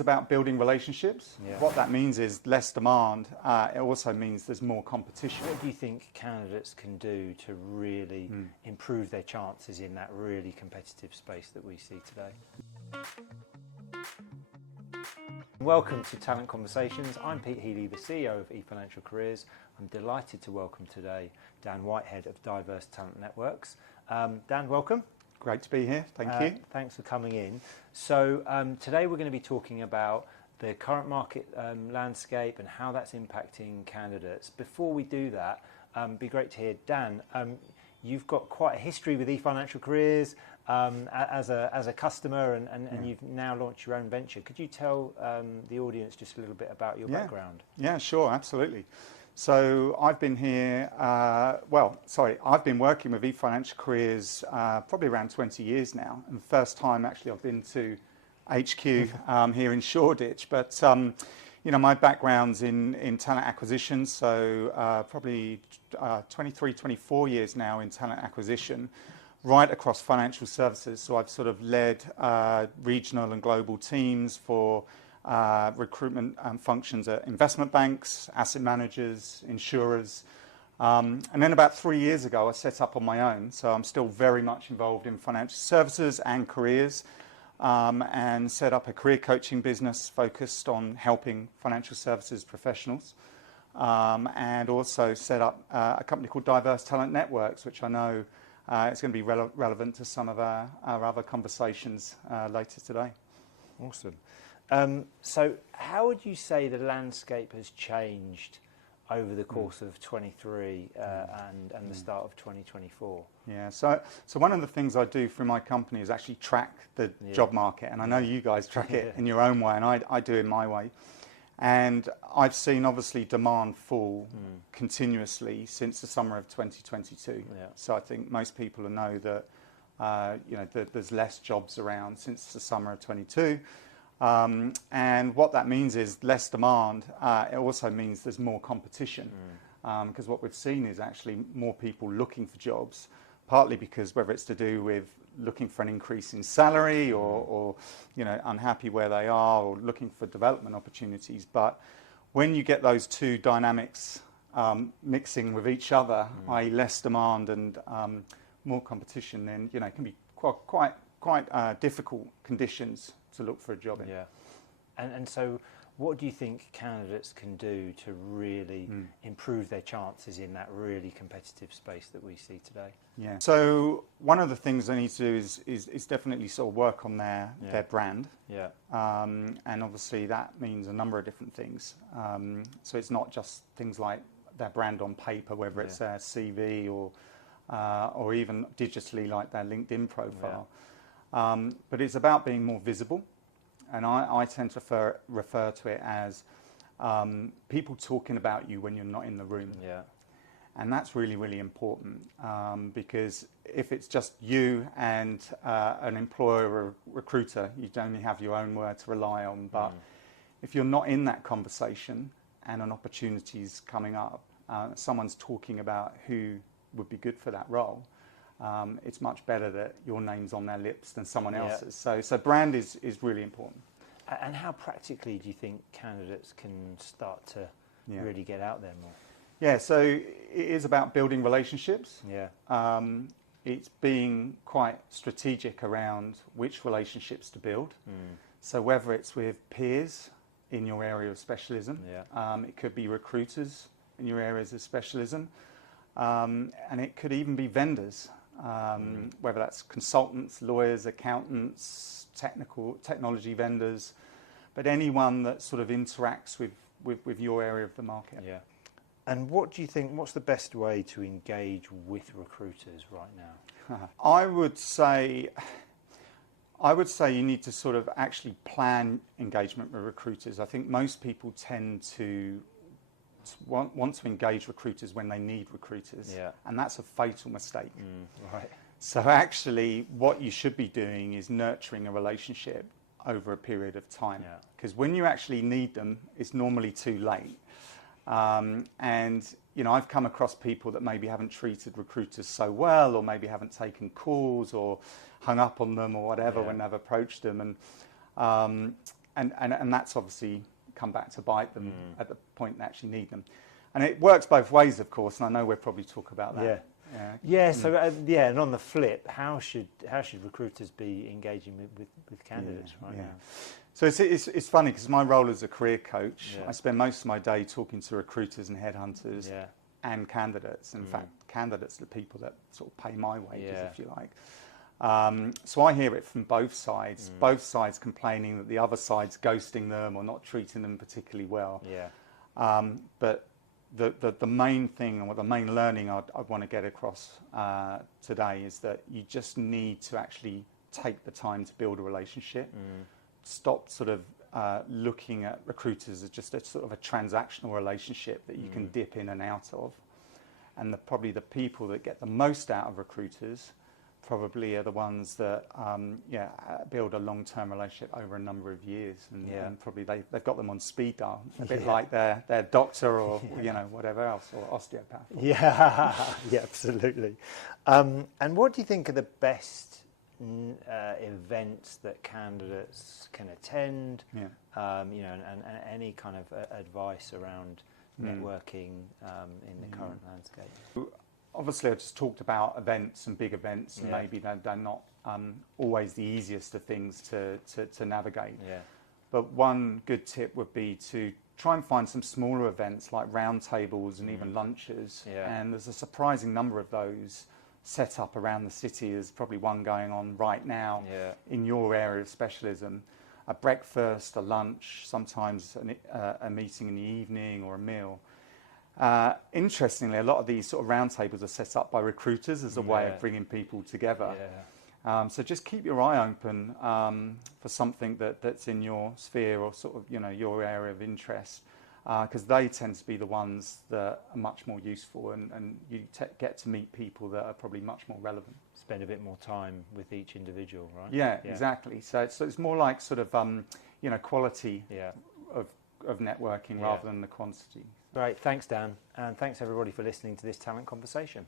About building relationships. Yeah. What that means is less demand. It also means there's more competition. What do you think candidates can do to really improve their chances in that really competitive space that we see today? Welcome to Talent Conversations. I'm Pete Healy, the CEO of eFinancialCareers. I'm delighted to welcome today Dan Whitehead of Diverse Talent Networks. Dan, welcome. Great to be here. Thank you. Thanks for coming in. So today we're going to be talking about the current market landscape and how that's impacting candidates. Before we do that, it'd be great to hear, Dan, you've got quite a history with eFinancialCareers as a customer, and you've now launched your own venture. Could you tell the audience just a little bit about your background? Yeah, sure, absolutely. So I've been here, I've been working with eFinancialCareers probably around 20 years now. And the first time actually I've been to HQ here in Shoreditch. But, my background's in talent acquisition, so probably 23, 24 years now in talent acquisition, right across financial services. So I've sort of led regional and global teams for recruitment functions at investment banks, asset managers, insurers. And then about 3 years ago, I set up on my own. So I'm still very much involved in financial services and careers, and set up a career coaching business focused on helping financial services professionals. And also set up a company called Diverse Talent Networks, which I know is going to be relevant to some of our other conversations later today. Awesome. So how would you say the landscape has changed over the course of 23 and the start of 2024? Yeah, so one of the things I do for my company is actually track the job market, and I know you guys track it in your own way, and I do in my way. And I've seen obviously demand fall continuously since the summer of 2022. Yeah. So I think most people know that there's less jobs around since the summer of 22. And what that means is less demand. It also means there's more competition, because what we've seen is actually more people looking for jobs, partly because whether it's to do with looking for an increase in salary or unhappy where they are or looking for development opportunities. But when you get those two dynamics mixing with each other, i.e. less demand and more competition, then it can be quite difficult conditions to look for a job in. Yeah. And so what do you think candidates can do to really improve their chances in that really competitive space that we see today? Yeah. So one of the things they need to do is definitely sort of work on their brand. Yeah. And obviously that means a number of different things. So it's not just things like their brand on paper, whether it's their CV or even digitally like their LinkedIn profile. But it's about being more visible, and I tend to refer to it as people talking about you when you're not in the room. Yeah. And that's really, really important, because if it's just you and an employer or a recruiter, you only have your own word to rely on. But if you're not in that conversation and an opportunity's coming up, someone's talking about who would be good for that role, it's much better that your name's on their lips than someone else's. So brand is really important. And how practically do you think candidates can start to really get out there more? Yeah, so it is about building relationships. Yeah. It's being quite strategic around which relationships to build. So whether it's with peers in your area of specialism, it could be recruiters in your areas of specialism, and it could even be vendors. Whether that's consultants, lawyers, accountants, technology vendors, but anyone that sort of interacts with your area of the market. Yeah. And what do you think, what's the best way to engage with recruiters right now? I would say you need to sort of actually plan engagement with recruiters. I think most people tend to want to engage recruiters when they need recruiters, and that's a fatal mistake. Right. So actually what you should be doing is nurturing a relationship over a period of time, because when you actually need them, it's normally too late. And I've come across people that maybe haven't treated recruiters so well, or maybe haven't taken calls or hung up on them or whatever when they've approached them, and and that's obviously come back to bite them at the point they actually need them. And it works both ways, of course, and I know we'll probably talk about that. So and on the flip, how should recruiters be engaging with candidates right now? So it's funny because my role as a career coach, I spend most of my day talking to recruiters and headhunters and candidates. In fact, candidates are the people that sort of pay my wages, if you like. So I hear it from both sides complaining that the other side's ghosting them or not treating them particularly well. But the main thing, or the main learning I want to get across today is that you just need to actually take the time to build a relationship. Stop sort of looking at recruiters as just a sort of a transactional relationship that you can dip in and out of. And probably the people that get the most out of recruiters probably are the ones that build a long-term relationship over a number of years, and probably they've got them on speed dial, a bit like their doctor or whatever else, or osteopath. Absolutely. And what do you think are the best events that candidates can attend? And any kind of advice around networking in the current landscape? Obviously, I just talked about events and big events, and maybe they're not always the easiest of things to navigate. But one good tip would be to try and find some smaller events like roundtables and even lunches. And there's a surprising number of those set up around the city. There's probably one going on right now in your area of specialism. A breakfast, a lunch, sometimes a meeting in the evening or a meal. Interestingly, a lot of these sort of roundtables are set up by recruiters as a way of bringing people together. So just keep your eye open for something that's in your sphere or sort of your area of interest, because they tend to be the ones that are much more useful, and you get to meet people that are probably much more relevant. Spend a bit more time with each individual, right? Yeah. Exactly. So it's more like sort of quality of networking rather than the quantity. Right, thanks Dan, and thanks everybody for listening to this talent conversation.